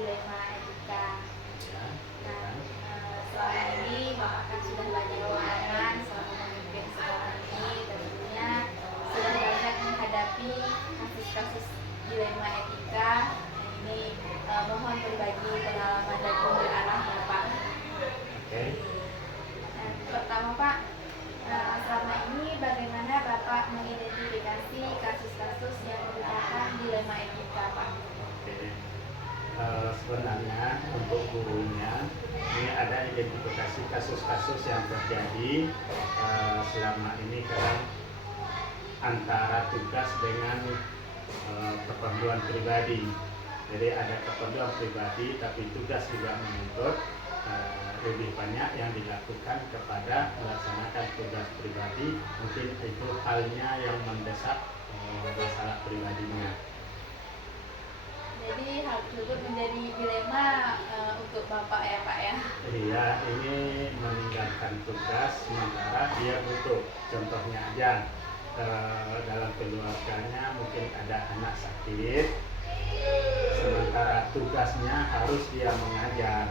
dilema etika. Ya, Nah, kan? selama ini Bapak kan sudah banyak pengalaman selama memimpin sekolah ini, tentunya sudah banyak menghadapi kasus-kasus dilema etika. Ini mohon berbagi pengalaman dan pengalaman Bapak. Oke. Pertama Pak, selama ini bagaimana Bapak mengidentifikasi kasus-kasus yang merupakan dilema etika Pak? Oke. Sebenarnya untuk gurunya ini ada identifikasi kasus-kasus yang terjadi selama ini kan antara tugas dengan keperluan pribadi. Jadi ada keperluan pribadi tapi tugas juga menuntut lebih banyak yang dilakukan kepada melaksanakan tugas pribadi, mungkin itu halnya yang mendesak masalah pribadinya. Jadi hal tersebut menjadi dilema untuk Bapak ya Pak ya? Iya, ini meninggalkan tugas sementara dia butuh. Contohnya aja dalam keluarganya mungkin ada anak sakit, sementara tugasnya harus dia mengajar.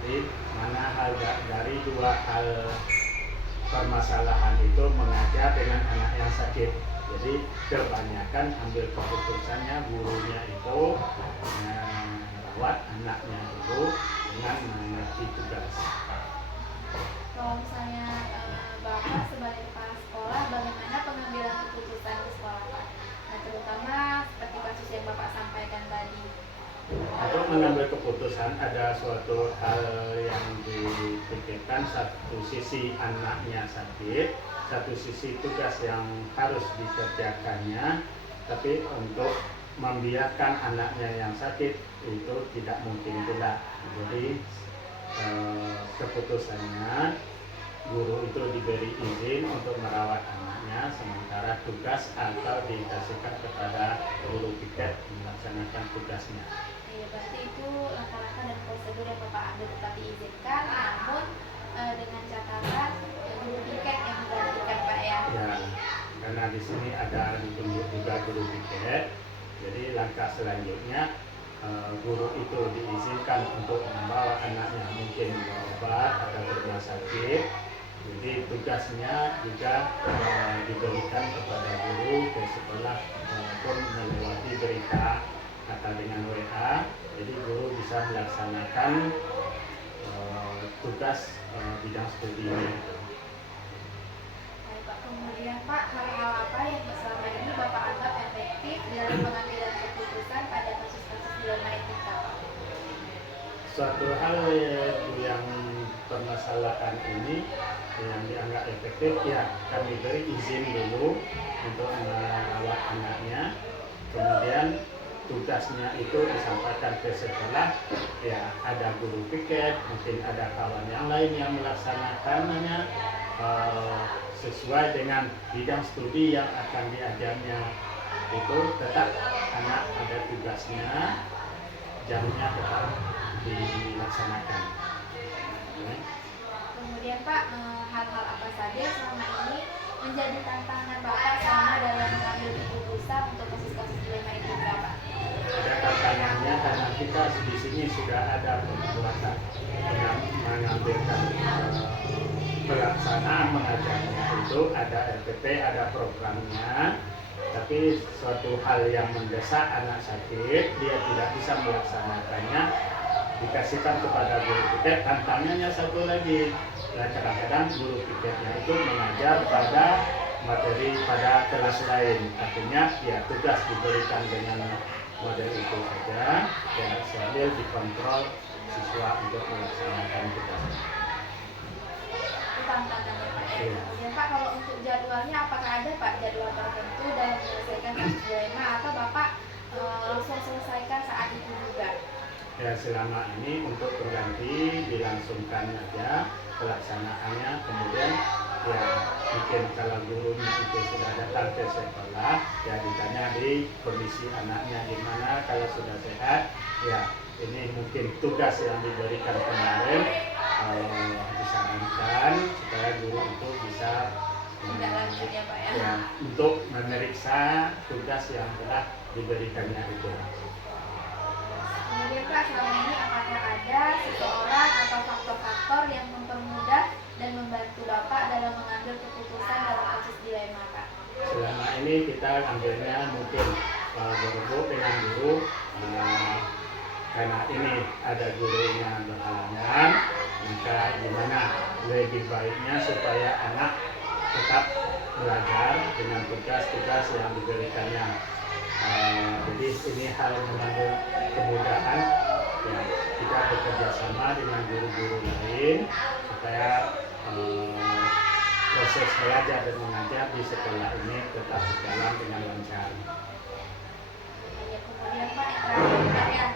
Jadi mana hal dari dua hal permasalahan itu, mengajar dengan anak yang sakit. Jadi kebanyakan ambil keputusannya gurunya itu merawat anaknya itu dengan mengerti tugas. Kalau misalnya Bapak sebagai kepala sekolah, bagaimana pengambilan keputusan di sekolah Pak? Nah, terutama seperti kasus yang Bapak sampaikan tadi. Untuk mengambil keputusan ada suatu hal yang dipikirkan, satu sisi anaknya sakit, satu sisi tugas yang harus dikerjakannya, tapi untuk membiarkan anaknya yang sakit itu tidak mungkin pula. Jadi keputusannya guru itu diberi izin untuk merawat anaknya, sementara tugas atau dikasihkan kepada guru piket melaksanakan tugasnya. Ya, berarti itu langkah-langkah dan prosedur yang Bapak ambil tetap diizinkan, namun dengan catatan guru piket yang menggantikan Pak ya. Ya, karena di sini ada ditunjuk juga guru piket. Jadi langkah selanjutnya guru itu diizinkan untuk membawa anaknya mungkin berobat atau berumah sakit. Jadi tugasnya juga diberikan kepada guru ke sekolah maupun melewati berita atau dengan WA. Jadi guru bisa melaksanakan tugas bidang studinya itu. Baik Pak, kemudian Pak, hal-hal apa yang selama ini Bapak anggap efektif dalam pengambilan keputusan pada kasus-kasus dilema etika Pak? Suatu hal yang permasalahan ini yang dianggap efektif, ya kami beri izin dulu untuk merawat anaknya, kemudian tugasnya itu disampaikan ke sekolah, ya ada guru piket, mungkin ada kawan yang lain yang melaksanakannya sesuai dengan bidang studi yang akan diajarnya. Itu tetap anak ada tugasnya, jamnya tetap dilaksanakan. Kemudian Pak, hal-hal apa saja selama ini menjadi tantangan Bapak selama dalam mengambil keputusan untuk kasus-kasus dilema etika Pak? Ada tantangannya karena kita di sini sudah ada pembuatan mengambilkan pelaksanaan mengajarnya itu ada RPT, ada programnya, tapi suatu hal yang mendesak anak sakit dia tidak bisa melaksanakannya, dikasihkan kepada guru piket. Tantangannya satu lagi, kadang-kadang guru piketnya itu mengajar pada materi pada kelas lain, artinya ya tugas diberikan dengan model itu saja, ya sambil dikontrol siswa untuk melaksanakan tugasnya. Itu tantangannya Pak ya. Iya. Kemudian Pak, kalau untuk jadwalnya apakah ada Pak jadwal tertentu dalam menyelesaikan kasus dilema atau Bapak langsung selesaikan saat itu juga? Ya selama ini untuk pengganti dilangsungkan aja pelaksanaannya, kemudian ya mungkin kalau gurunya itu sudah datang ke sekolah ya ditanya di kondisi anaknya gimana, kalau sudah sehat ya ini mungkin tugas yang diberikan kemarin disarankan supaya guru itu bisa Tidak lanjut ya Pak ya? ya, untuk memeriksa tugas yang telah diberikannya itu. Kemudian Pak, selama ambilnya mungkin berhubung dengan guru, karena ini ada gurunya berhalangan, maka gimana lebih baiknya supaya anak tetap belajar dengan tugas-tugas yang diberikannya. Jadi ini hal mengandung kemudahan ya, kita bekerja sama dengan guru-guru lain supaya proses belajar dan mengajar di sekolah ini tetap berjalan dengan lancar. Ya, kemudian Pak, yang terakhir ya,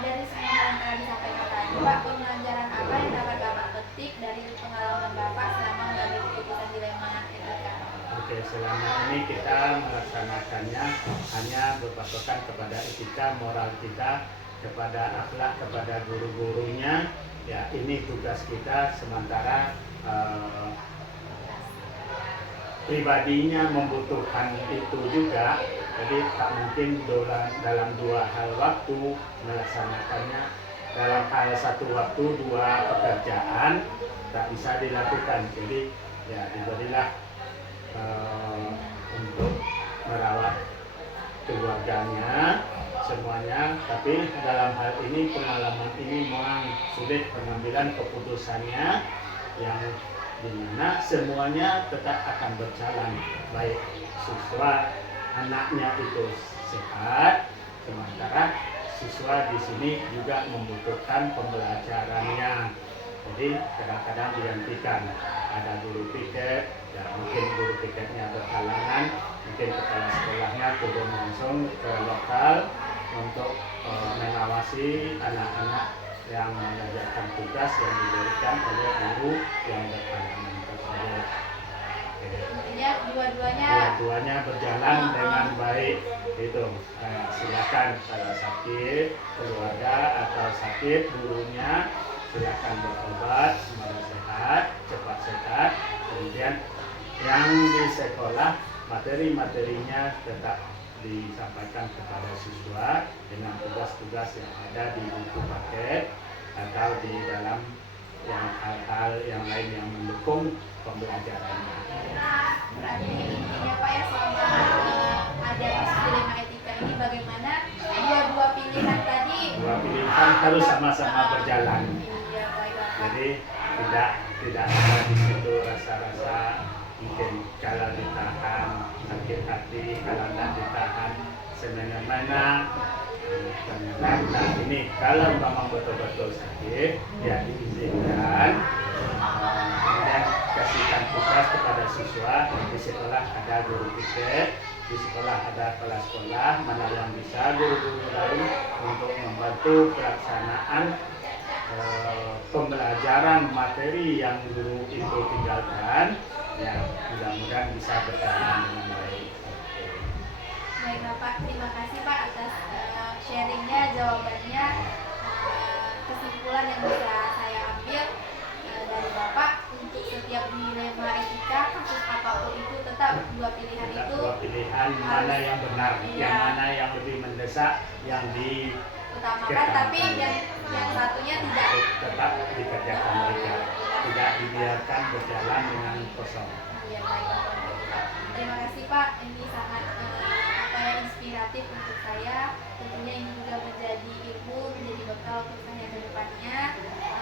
dari semua yang telah disampaikan tadi Pak, pembelajaran apa yang dapat Bapak petik dari pengalaman Bapak selama mengambil keputusan dilema etika? Oke, selama ini kita melaksanakannya hanya berpatokan kepada etika, moral kita, kepada akhlak, kepada guru-gurunya. Ya, ini tugas kita, sementara pribadinya membutuhkan itu juga. Jadi tak mungkin dalam 2 hal waktu melaksanakannya. Dalam hal 1 waktu 2 pekerjaan tak bisa dilakukan. Jadi ya diberilah untuk merawat keluarganya semuanya, tapi dalam hal ini pengalaman ini memang sulit pengambilan keputusannya yang dimana semuanya tetap akan berjalan, baik siswa anaknya itu sehat, sementara siswa di sini juga membutuhkan pembelajarannya. Jadi kadang-kadang dihentikan, ada guru piket, ya mungkin guru piketnya berhalangan, mungkin kepala sekolahnya turun langsung ke lokal untuk mengawasi anak-anak yang mengerjakan tugas yang diberikan oleh guru yang berhalangan tersebut. Intinya Dua-duanya berjalan dengan baik. Itu silakan kalau sakit keluarga atau sakit gurunya, silakan berobat, semoga sehat, cepat sehat. Kemudian yang di sekolah materi-materinya tetap disampaikan kepada siswa dengan tugas-tugas yang ada di buku paket atau di dalam yang hal-hal yang lain yang mendukung pembelajarannya. berarti intinya Pak ya, selama ada kasus dilema etika ini bagaimana dua pilihan tadi, 2 pilihan harus sama-sama berjalan. Iya, baik Bapak. Jadi tidak ada di situ rasa-rasa mungkin kalau ditahan sakit hati, kalau tidak ditahan semena-mena. Ternyata ini kalau memang betul-betul sakit ya diizinkan, kemudian kasihkan tugas kepada siswa. Di sekolah ada guru piket, di sekolah ada kepala sekolah, mana yang bisa guru-guru lain untuk membantu pelaksanaan pembelajaran materi yang guru itu tinggalkan. Ya, mudah-mudahan bisa berjalan dengan baik. Baik Bapak, terima kasih Pak atas sharingnya, jawabannya, kesimpulan yang bisa saya ambil dari Bapak untuk setiap dilema etika, kasus apapun itu tetap 2 pilihan Tetap itu 2 pilihan, mana yang benar, Iya. yang mana yang lebih mendesak, yang utamakan, tapi yang satunya tidak. tetap dikerjakan mereka, tidak dibiarkan berjalan dengan kosong. Iya, baik Bapak. Terima kasih Pak, ini sangat inspiratif untuk saya. Tentunya ini juga menjadi ilmu, menjadi bekal untuk saya ke depannya.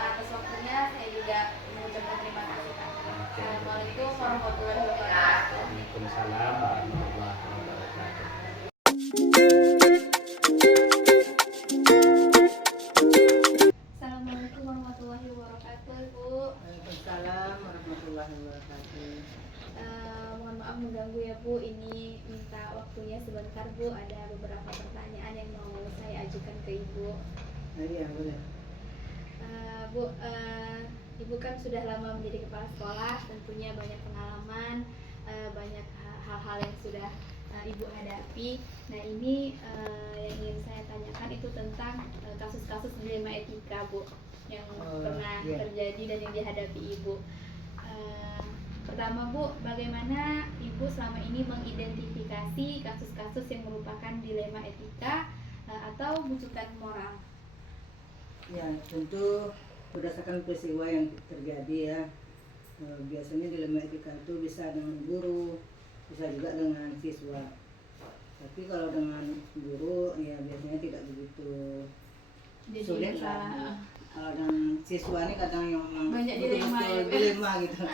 Atas waktunya saya juga mengucapkan terima kasih Pak. Assalamualaikum warahmatullahi wabarakatuh. Waalaikumsalam warahmatullahi wabarakatuh. Assalamualaikum warahmatullahi wabarakatuh, Bu. Waalaikumsalam warahmatullahi wabarakatuh. Mohon maaf mengganggu ya Bu, ini minta waktunya sebentar Bu, ada beberapa pertanyaan yang mau saya ajukan ke Ibu. Iya, boleh. Bu, Ibu kan sudah lama menjadi kepala sekolah, tentunya banyak pengalaman, banyak hal-hal yang sudah Ibu hadapi. Nah ini yang ingin saya tanyakan itu tentang kasus-kasus dilema etika Bu, yang pernah terjadi dan yang dihadapi Ibu. Pertama Bu, bagaimana Ibu selama ini mengidentifikasi kasus-kasus yang merupakan dilema etika atau bujukan moral? Ya, tentu berdasarkan peristiwa yang terjadi ya. Biasanya dilema etika itu bisa dengan guru, bisa juga dengan siswa. Tapi kalau dengan guru ya biasanya tidak begitu Jadi sulit masalah, lah. Kalau dengan siswa ini kadang yang memang Banyak betul-betul dilema ya, Bu. dilema gitu.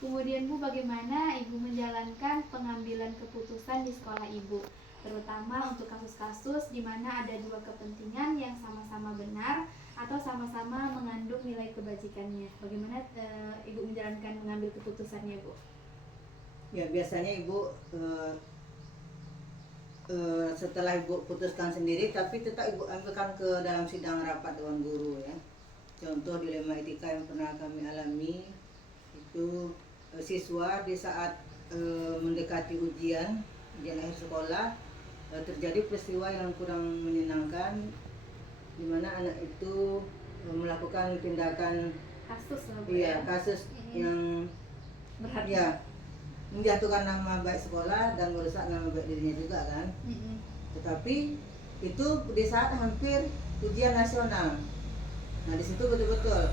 Kemudian Bu, bagaimana Ibu menjalankan pengambilan keputusan di sekolah Ibu, terutama untuk kasus-kasus di mana ada dua kepentingan yang sama-sama benar atau sama-sama mengandung nilai kebajikannya. Bagaimana Ibu menjalankan mengambil keputusannya, Bu? Ya biasanya ibu setelah ibu putuskan sendiri, tapi tetap ibu ambilkan ke dalam sidang rapat dewan guru ya. Contoh dilema etika yang pernah kami alami itu siswa di saat mendekati ujian akhir sekolah terjadi peristiwa yang kurang menyenangkan, di mana anak itu melakukan tindakan Kasus lah, Bu, ya. kasus yang Berarti. ya menjatuhkan nama baik sekolah dan merusak nama baik dirinya juga kan. Tetapi itu di saat hampir ujian nasional. Nah di situ betul-betul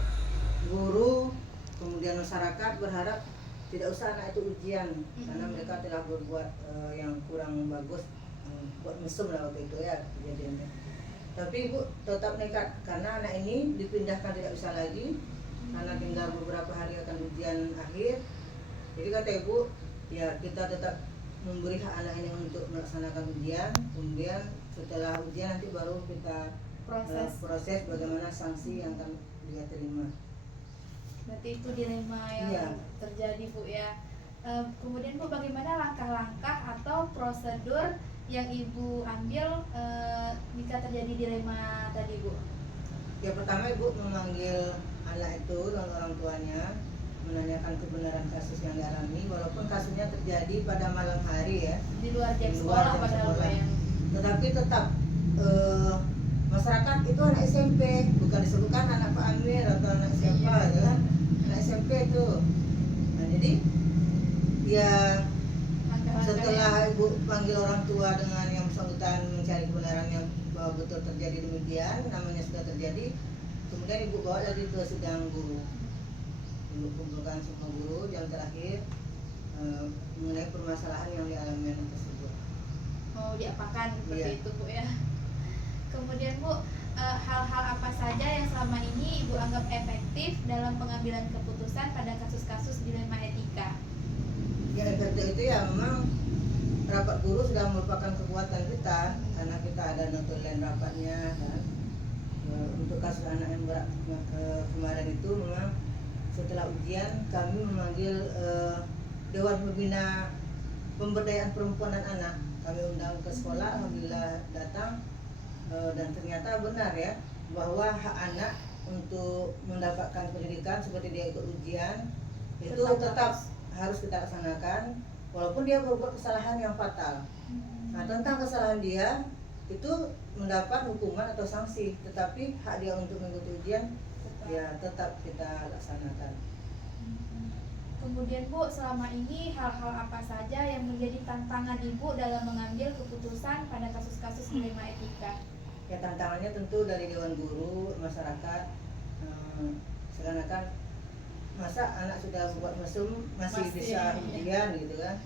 guru kemudian masyarakat berharap tidak usah anak itu ujian karena mereka telah berbuat yang kurang bagus, buat mesum lah waktu itu ya kejadiannya. Tapi ibu tetap nekat karena anak ini dipindahkan tidak bisa lagi karena tinggal beberapa hari akan ujian akhir. Jadi kata ibu, ya kita tetap memberi hak anak ini untuk melaksanakan ujian. Kemudian setelah ujian nanti baru kita proses bagaimana sanksi yang akan dia terima. Berarti itu dilema yang Iya. terjadi, Bu, ya. Kemudian Bu, bagaimana langkah-langkah atau prosedur yang Ibu ambil jika terjadi dilema tadi, Bu? Ya pertama ibu memanggil anak itu dan orang tuanya, menanyakan kebenaran kasus yang dialami, walaupun kasusnya terjadi pada malam hari ya, Di luar jam Di luar sekolah jam padahal, Bu, sekolah. yang tetapi tetap masyarakat itu anak SMP, bukan disebutkan anak Pak Amir atau anak siapa Iya. gitu kan, anak SMP itu. Nah jadi ya langkah-langkah setelah ibu panggil orang tua dengan yang bersangkutan mencari kebenarannya bahwa betul terjadi demikian, namanya sudah terjadi, kemudian ibu bawa lagi ke sidang guru. Ibu kumpulkan semua guru jam terakhir mengenai permasalahan yang dialami anak tersebut. mau diapakan seperti Iya. itu, Bu, ya. Kemudian Bu, hal-hal apa saja yang selama ini Ibu anggap efektif dalam pengambilan keputusan pada kasus-kasus dilema etika? Ya efektif itu ya memang rapat guru sudah merupakan kekuatan kita karena kita ada notulen rapatnya kan. Untuk kasus anak yang berat kemarin itu memang setelah ujian kami memanggil Dewan Pembina Pemberdayaan Perempuan dan Anak. Kami undang ke sekolah, alhamdulillah datang dan ternyata benar ya bahwa hak anak untuk mendapatkan pendidikan seperti dia ikut ujian itu tetap harus kita laksanakan walaupun dia berbuat kesalahan yang fatal. Nah, tentang kesalahan dia itu mendapat hukuman atau sanksi, tetapi hak dia untuk mengikuti ujian ya tetap kita laksanakan. Kemudian Bu, selama ini hal-hal apa saja yang menjadi tantangan Ibu dalam mengambil keputusan pada kasus-kasus dilema etika? Ya tantangannya tentu dari Dewan Guru, masyarakat, seakan-akan masa anak sudah buat mesum masih bisa ujian gitu kan.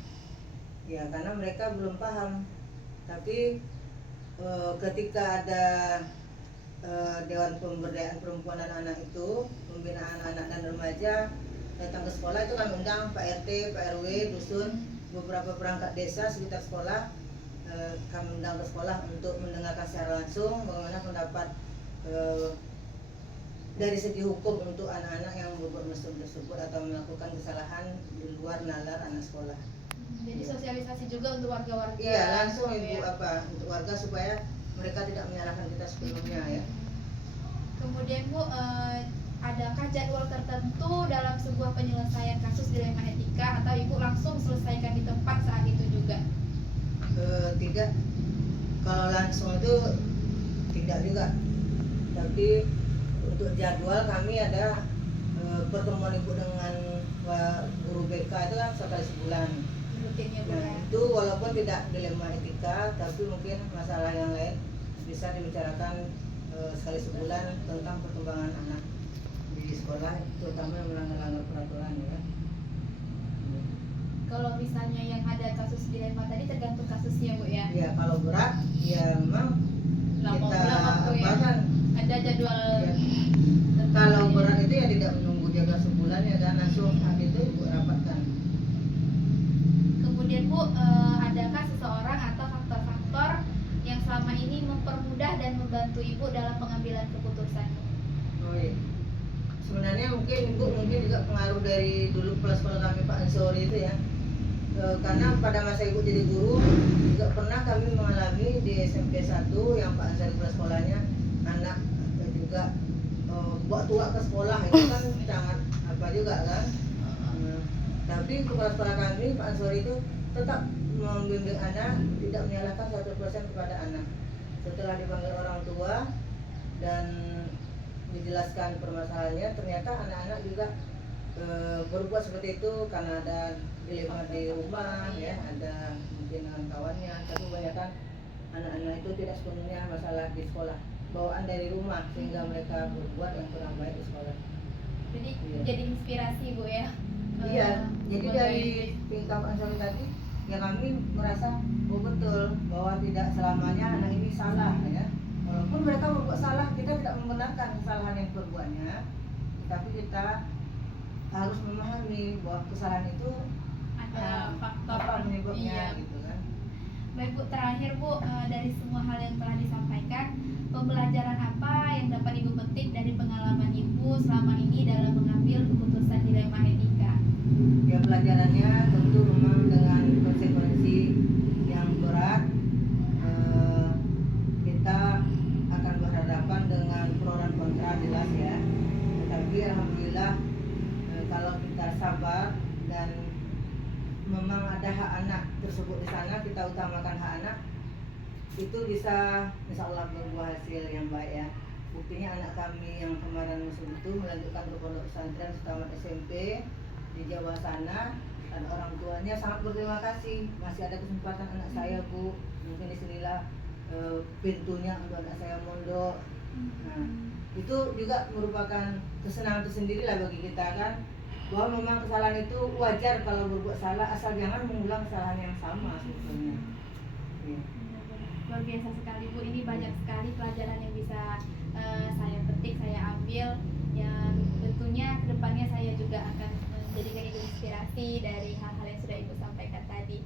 Ya karena mereka belum paham. Tapi ketika ada Dewan Pemberdayaan Perempuan dan Anak itu, pembinaan anak dan remaja datang ke sekolah itu kami undang Pak RT, Pak RW, dusun, beberapa perangkat desa sekitar sekolah. Kami undang ke sekolah untuk mendengarkan secara langsung bagaimana pendapat dari segi hukum untuk anak-anak yang berbuat mesum tersebut atau melakukan kesalahan di luar nalar anak sekolah. Jadi sosialisasi juga untuk warga-warga. Iya langsung ibu Ya. untuk warga supaya mereka tidak menyalahkan kita sebelumnya ya. Kemudian Bu, adakah jadwal tertentu dalam sebuah penyelesaian kasus dilema etika atau Ibu langsung selesaikan di tempat saat itu juga? Tidak, kalau langsung itu tidak juga. Tapi untuk jadwal kami ada pertemuan ibu dengan guru BK itu kan sekali sebulan. Rutinnya Bu, Nah ya. itu walaupun tidak dilema etika, tapi mungkin masalah yang lain bisa dibicarakan sekali sebulan tentang perkembangan anak di sekolah, terutama yang melanggar peraturan ya. kalau misalnya yang ada kasus dilema tadi tergantung kasusnya Bu ya. Ya kalau berat ya memang kita Lama ya. apakan. Ada jadwal. Ya. Kalau berat itu ya tidak menunggu jaga sebulan ya kan, langsung hari itu Ibu rapatkan. Kemudian Bu, adakah seseorang atau faktor-faktor yang selama ini mempermudah dan membantu Ibu dalam pengambilan keputusan? Oh iya. Sebenarnya mungkin Ibu juga pengaruh dari dulu kepala sekolah kami Pak Ansori itu ya. Karena pada masa Ibu jadi guru juga pernah kami mengalami di SMP 1 yang Pak Ansori kepala sekolahnya anak juga bawa tua ke sekolah itu kan sangat apa juga kan. Tapi kepala sekolah kami Pak Ansori itu tetap membimbing anak, tidak menyalahkan 100% kepada anak. Setelah dipanggil orang tua dan dijelaskan permasalahannya, ternyata anak-anak juga berbuat seperti itu karena ada dilema di rumah ya, ada mungkin dengan kawannya, tapi kebanyakan anak-anak itu tidak sepenuhnya masalah di sekolah, bawaan dari rumah sehingga mereka berbuat yang kurang baik di sekolah. Jadi Iya. jadi inspirasi Bu ya. Iya, jadi sebagai- dari tingkah Ansori tadi ya kami merasa betul bahwa tidak selamanya anak ini salah ya. Walaupun mereka berbuat salah, kita tidak membenarkan kesalahan yang perbuatnya, tapi kita harus memahami bahwa kesalahan itu ada faktor apa penyebabnya iya. gitu kan. Baik Bu, terakhir Bu, dari semua hal yang telah disampaikan, pembelajaran apa yang dapat Ibu petik dari pengalaman Ibu selama ini dalam mengambil keputusan dilema etika? Ya pelajarannya tentu memang dengan konsekuensi yang berat, kita akan berhadapan dengan pro dan kontra jelas ya. Tetapi alhamdulillah kalau kita sabar dan memang ada hak anak tersebut di sana, kita utamakan hak anak, itu bisa insya Allah berbuah hasil yang baik ya. Buktinya anak kami yang kemarin musim itu melanjutkan ke pondok pesantren setamat SMP di Jawa sana, dan orang tuanya sangat berterima kasih, masih ada kesempatan anak saya Bu, mungkin disinilah pintunya untuk anak saya mondok. Nah, itu juga merupakan kesenangan tersendiri lah bagi kita kan, bahwa memang kesalahan itu wajar kalau berbuat salah, asal jangan mengulang kesalahan yang sama sebetulnya. Iya. Luar biasa sekali Bu, ini banyak sekali pelajaran yang bisa saya petik, saya ambil, yang tentunya kedepannya saya juga akan menjadikan itu inspirasi dari hal-hal yang sudah Ibu sampaikan tadi.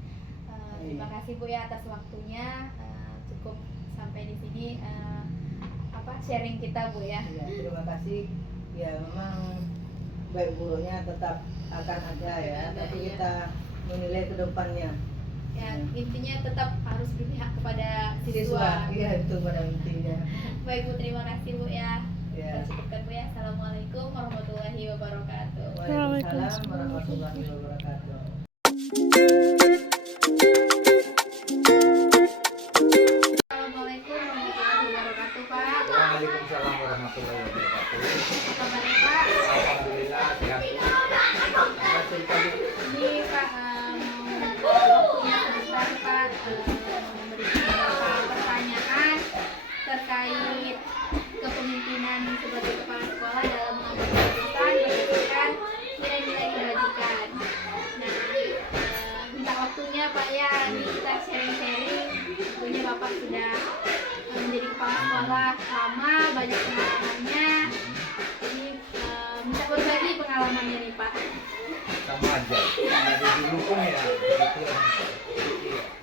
Terima kasih Bu ya atas waktunya. Cukup sampai di sini sharing kita Bu ya. Ya, terima kasih. Ya memang baik buruknya tetap akan ada ya, tapi kita menilai ke depannya. Ya, intinya tetap harus berpihak kepada siswa. Iya, itu pada intinya. Baik Bu, terima kasih Bu ya. Ya. Kita cukupkan Bu ya. Assalamualaikum warahmatullahi wabarakatuh. Waalaikumsalam warahmatullahi wabarakatuh. Assalamualaikum warahmatullahi wabarakatuh Pak. Waalaikumsalam warahmatullahi wabarakatuh. Apa kabarnya Pak? Alhamdulillah sehat. Apa cerita Bu? Ini Pak waktunya sebentar Pak memberikan beberapa pertanyaan terkait kepemimpinan sebagai kepala sekolah dalam mengambil keputusan berdasarkan nilai-nilai kebajikan. Nah, minta waktunya Pak ya, ini kita sharing-sharing. Tentunya Bapak sudah menjadi kepala sekolah lama, banyak pengalamannya. Jadi minta berbagi pengalamannya nih Pak. Sama aja. Dari dulu pun ya begitu.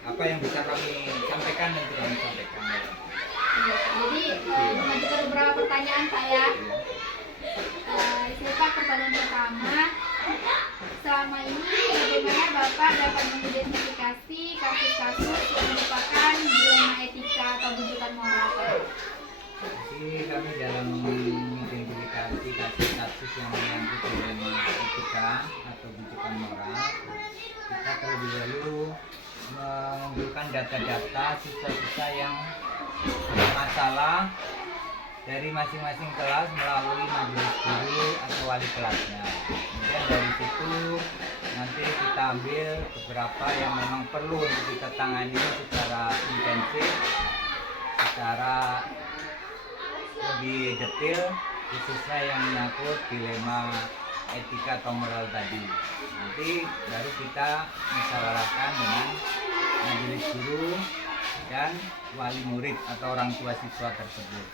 Apa yang bisa kami sampaikan dan tidak kami sampaikan. Ya, jadi mengajukan beberapa pertanyaan Pak ya. Di sini Pak, pertanyaan pertama, selama ini bagaimana Bapak dapat mengidentifikasi kasus-kasus yang merupakan dilema etika atau bujukan moral Pak? Jadi kami dalam mengidentifikasi kasus-kasus yang menyangkut dilema etika atau bujukan moral, kita terlebih dahulu mengumpulkan data-data siswa-siswa yang bermasalah dari masing-masing kelas melalui majelis guru atau wali kelasnya. Kemudian dari situ nanti kita ambil beberapa yang memang perlu untuk kita tangani secara intensif, secara lebih detail, khususnya yang menyangkut dilema etika atau moral tadi. Nanti baru kita musyawarahkan dengan majelis guru dan wali murid atau orang tua siswa tersebut.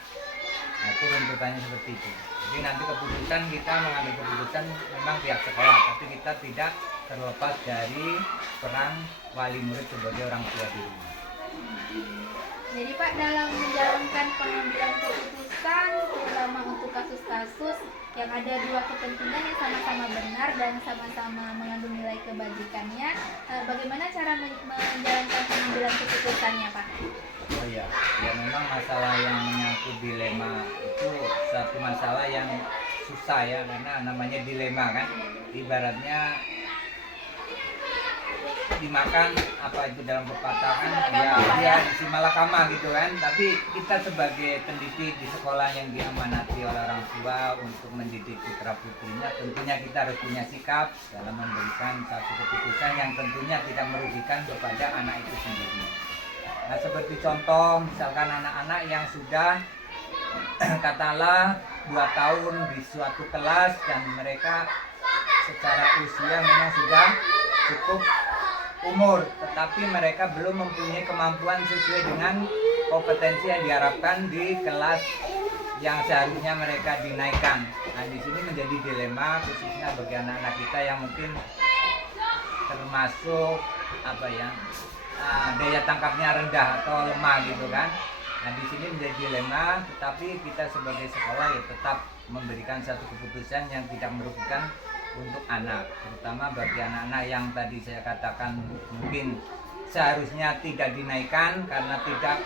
Nah, itu runtutannya seperti itu. Jadi nanti keputusan, kita mengambil keputusan memang pihak sekolah, tapi kita tidak terlepas dari peran wali murid sebagai orang tua di rumah. Jadi Pak, dalam menjalankan pengambilan keputusan, terutama untuk kasus-kasus yang ada dua kepentingan yang sama-sama benar dan sama-sama mengandung nilai kebajikannya, bagaimana cara menjalankan pengambilan keputusannya Pak? Oh iya, ya memang masalah yang menyangkut dilema itu satu masalah yang susah ya, karena namanya dilema kan. Ibaratnya dimakan apa itu dalam pepatah kan, ya si malakama gitu kan. Tapi kita sebagai pendidik di sekolah yang diamanati oleh orang tua untuk mendidik putra putrinya, tentunya kita harus punya sikap dalam memberikan satu keputusan yang tentunya tidak merugikan kepada anak itu sendiri. Nah, seperti contoh misalkan anak-anak yang sudah katakanlah 2 tahun di suatu kelas dan mereka secara usia memang sudah cukup umur, tetapi mereka belum mempunyai kemampuan sesuai dengan kompetensi yang diharapkan di kelas yang seharusnya mereka dinaikkan. Nah, di sini menjadi dilema khususnya bagi anak-anak kita yang mungkin termasuk apa ya, daya tangkapnya rendah atau lemah gitu kan. Nah, di sini menjadi dilema, tetapi kita sebagai sekolah ya tetap memberikan satu keputusan yang tidak merugikan untuk anak, terutama bagi anak-anak yang tadi saya katakan mungkin seharusnya tidak dinaikkan karena tidak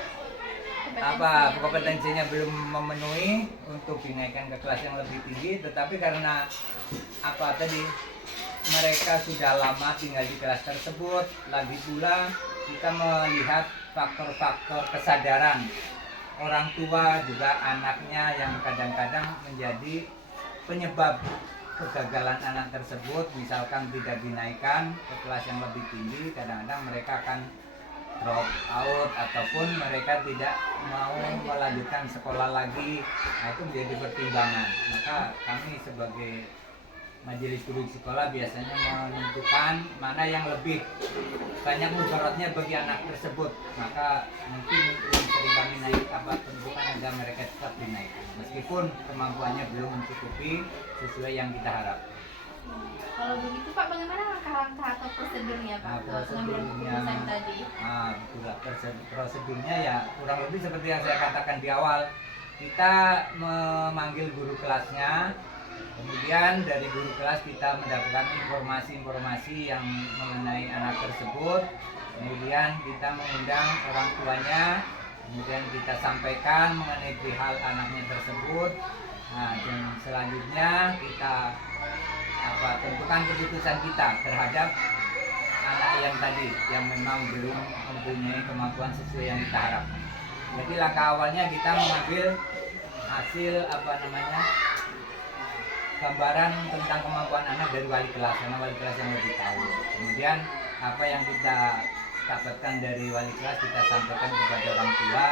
kompetensinya belum memenuhi untuk dinaikkan ke kelas yang lebih tinggi, tetapi karena mereka sudah lama tinggal di kelas tersebut, lagi pula kita melihat faktor-faktor kesadaran orang tua juga anaknya yang kadang-kadang menjadi penyebab kegagalan anak tersebut. Misalkan tidak dinaikkan ke kelas yang lebih tinggi, kadang-kadang mereka akan drop out ataupun mereka tidak mau melanjutkan sekolah lagi. Nah, itu menjadi pertimbangan. Maka kami sebagai majelis guru sekolah biasanya menentukan mana yang lebih banyak mudaratnya bagi anak tersebut. Maka mungkin yang sering kami naik tentukan agar mereka tetap dinaikkan meskipun kemampuannya belum mencukupi sesuai yang kita harapkan. Kalau begitu Pak, bagaimana langkah-langkah atau prosedurnya Pak untuk pengambilan keputusan tadi? Prosedurnya ya kurang lebih seperti yang saya katakan di awal. Kita memanggil guru kelasnya, kemudian dari guru kelas kita mendapatkan informasi-informasi yang mengenai anak tersebut, kemudian kita mengundang orang tuanya, kemudian kita sampaikan mengenai perihal anaknya tersebut. Nah, dan selanjutnya kita tentukan keputusan kita terhadap anak yang tadi yang memang belum mempunyai kemampuan sesuai yang kita harapkan. Jadi langkah awalnya kita mengambil hasil gambaran tentang kemampuan anak dari wali kelas, karena wali kelas yang lebih tahu. Kemudian apa yang kita dapatkan dari wali kelas kita sampaikan kepada orang tua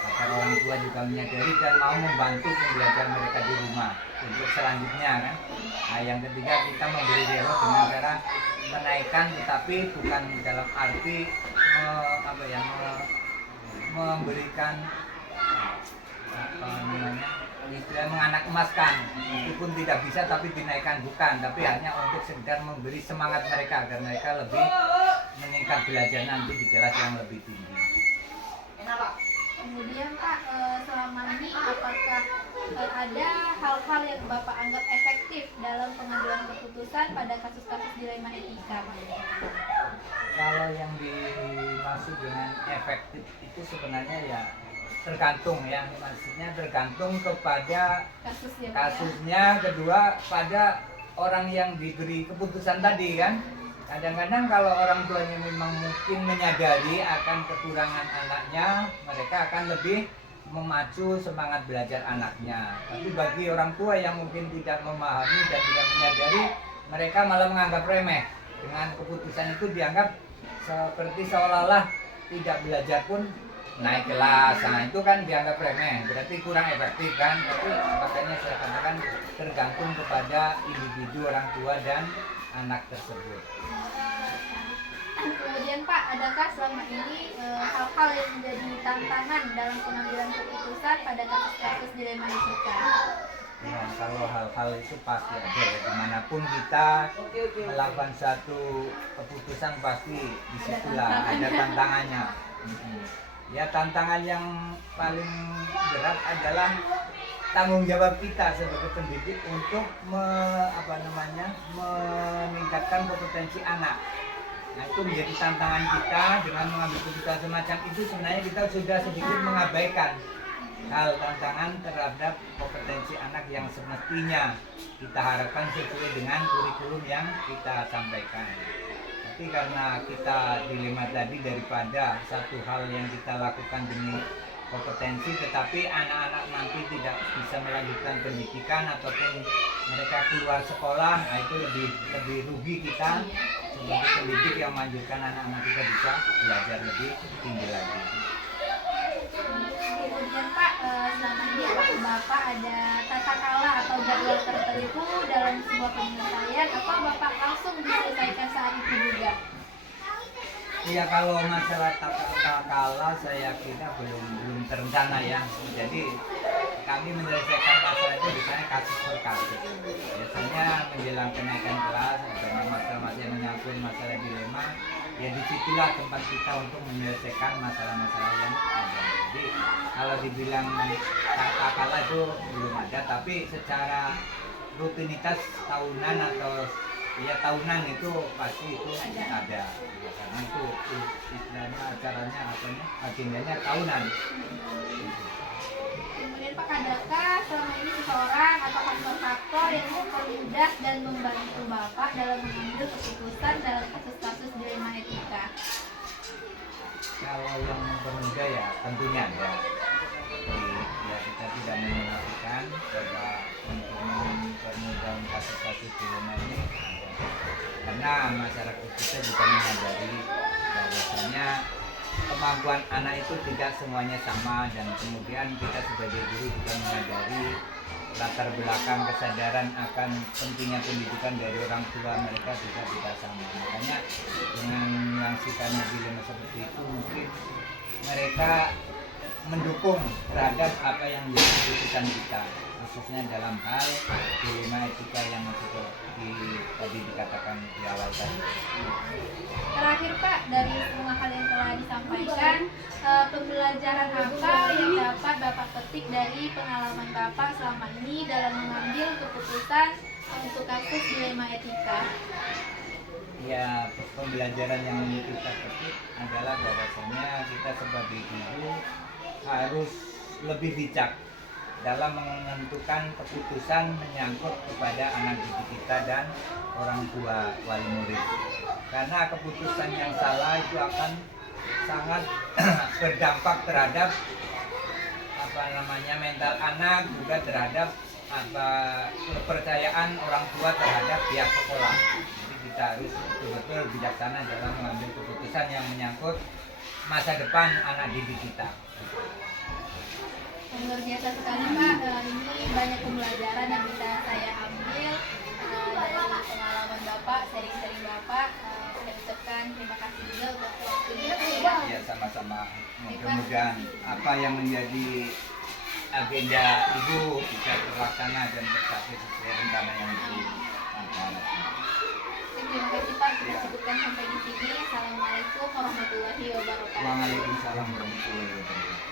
agar orang tua juga menyadari dan mau membantu pembelajaran mereka di rumah untuk selanjutnya kan. Nah, yang ketiga kita memberi dialog dengan cara menaikkan, tetapi bukan dalam arti memberikan menganak emaskan, meskipun tidak bisa tapi dinaikkan, bukan, tapi hanya untuk sekedar memberi semangat mereka agar mereka lebih meningkat belajar nanti di kelas yang lebih tinggi. Kemudian Pak, selama ini apakah ada hal-hal yang Bapak anggap efektif dalam pengambilan keputusan pada kasus-kasus dilema etika Pak? Kalau yang dimaksud dengan efektif itu sebenarnya ya tergantung ya, maksudnya tergantung kepada kasusnya, kedua pada orang yang diberi keputusan tadi kan. Kadang-kadang kalau orang tuanya memang mungkin menyadari akan kekurangan anaknya, mereka akan lebih memacu semangat belajar anaknya. Tapi bagi orang tua yang mungkin tidak memahami dan tidak menyadari, mereka malah menganggap remeh. Dengan keputusan itu dianggap seperti seolah-olah tidak belajar pun naik kelas. Nah itu kan dianggap remeh, berarti kurang efektif kan. Tapi makanya saya katakan tergantung kepada individu orang tua dan anak tersebut. Kemudian Pak, adakah selama ini hal-hal yang menjadi tantangan dalam pengambilan keputusan pada kasus-kasus dilema etika? Ya, kalau hal-hal itu pasti ada ya. Dimanapun kita melakukan satu keputusan pasti disitulah ada tantangannya. Ya tantangan yang paling berat adalah tanggung jawab kita sebagai pendidik untuk meningkatkan kompetensi anak. Nah itu menjadi tantangan kita dengan mengambil keputusan semacam itu. Sebenarnya kita sudah sedikit mengabaikan hal tantangan terhadap kompetensi anak yang semestinya kita harapkan sesuai dengan kurikulum yang kita sampaikan. Tapi karena kita dilema tadi daripada satu hal yang kita lakukan demi kompetensi tetapi anak-anak nanti tidak bisa melanjutkan pendidikan ataupun mereka keluar sekolah, nah itu lebih rugi kita sebagai pendidik yang melanjutkan anak-anak kita bisa belajar lebih tinggi lagi. Kemudian Pak, selama ini apakah Bapak ada tata krala atau jadwal tertentu dalam sebuah penyelesaian atau Bapak langsung diselesaikan saat itu juga? Iya kalau masalah tata krala saya kira belum terencana ya. Jadi kami menyelesaikan masalah itu biasanya kasus per kasus. Biasanya menjelang kenaikan kelas ada masalah-masalah yang menyangkut masalah dilema. Ya disitulah tempat kita untuk menyelesaikan masalah-masalah yang ada. Jadi kalau dibilang tata krala itu belum ada, tapi secara rutinitas tahunan atau ya tahunan itu pasti itu ada. Ya, karena itu istilahnya acaranya agendanya tahunan. Kemudian Pak, adakah selama ini seseorang atau faktor-faktor yang mempermudah dan membantu Bapak dalam mengambil keputusan dalam kasus-kasus dilema etika? Kalau yang mempermudah ya tentunya ada. Jadi ya kita tidak menafikan bahwa untuk mempermudah kasus-kasus dilema ini ada. Karena masyarakat kita juga menyadari bahwasanya kemampuan anak itu tidak semuanya sama dan kemudian kita sebagai guru juga menyadari latar belakang kesadaran akan pentingnya pendidikan dari orang tua mereka juga tidak sama. Makanya dengan yang sifatnya dilema seperti itu mungkin mereka mendukung terhadap apa yang menjadi keputusan kita, khususnya dalam hal dilema etika yang tadi dikatakan di awal tadi. Terakhir Pak, dari semua hal yang telah disampaikan, pembelajaran apa yang dapat Bapak petik dari pengalaman Bapak selama ini dalam mengambil keputusan untuk kasus dilema etika? Ya, pembelajaran yang kita petik adalah bahwasanya kita sebagai guru harus lebih bijak dalam menentukan keputusan menyangkut kepada anak didik kita dan orang tua wali murid. Karena keputusan yang salah itu akan sangat berdampak terhadap mental anak, juga terhadap kepercayaan orang tua terhadap pihak sekolah. Jadi kita harus betul-betul bijaksana dalam mengambil keputusan yang menyangkut masa depan anak didik kita. Luar biasa sekali Pak, ini banyak pembelajaran yang bisa saya ambil dari pengalaman Bapak, sharing-sharing Bapak. Saya ucapkan terima kasih juga untuk waktunya. Ya sama-sama, mudah-mudahan apa yang menjadi agenda Ibu bisa terlaksana dan tercapai sesuai rencana yang dilakukan. Terima kasih Pak, kita cukupkan sampai di sini. Assalamualaikum warahmatullahi wabarakatuh. Waalaikumsalam warahmatullahi wabarakatuh.